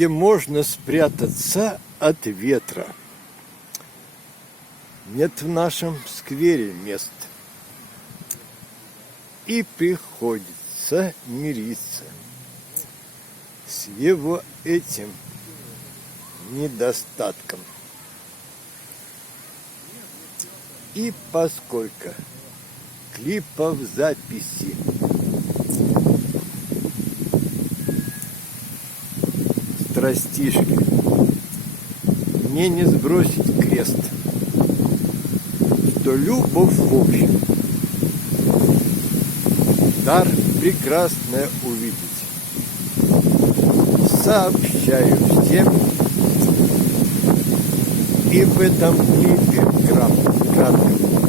где можно спрятаться от ветра. Нет в нашем сквере мест, и приходится мириться с его этим недостатком. И поскольку клипов записи страстишки мне не сбросить крест, что любовь в общем дар прекрасное увидеть. Сообщаю всем, и в этом клипе кратком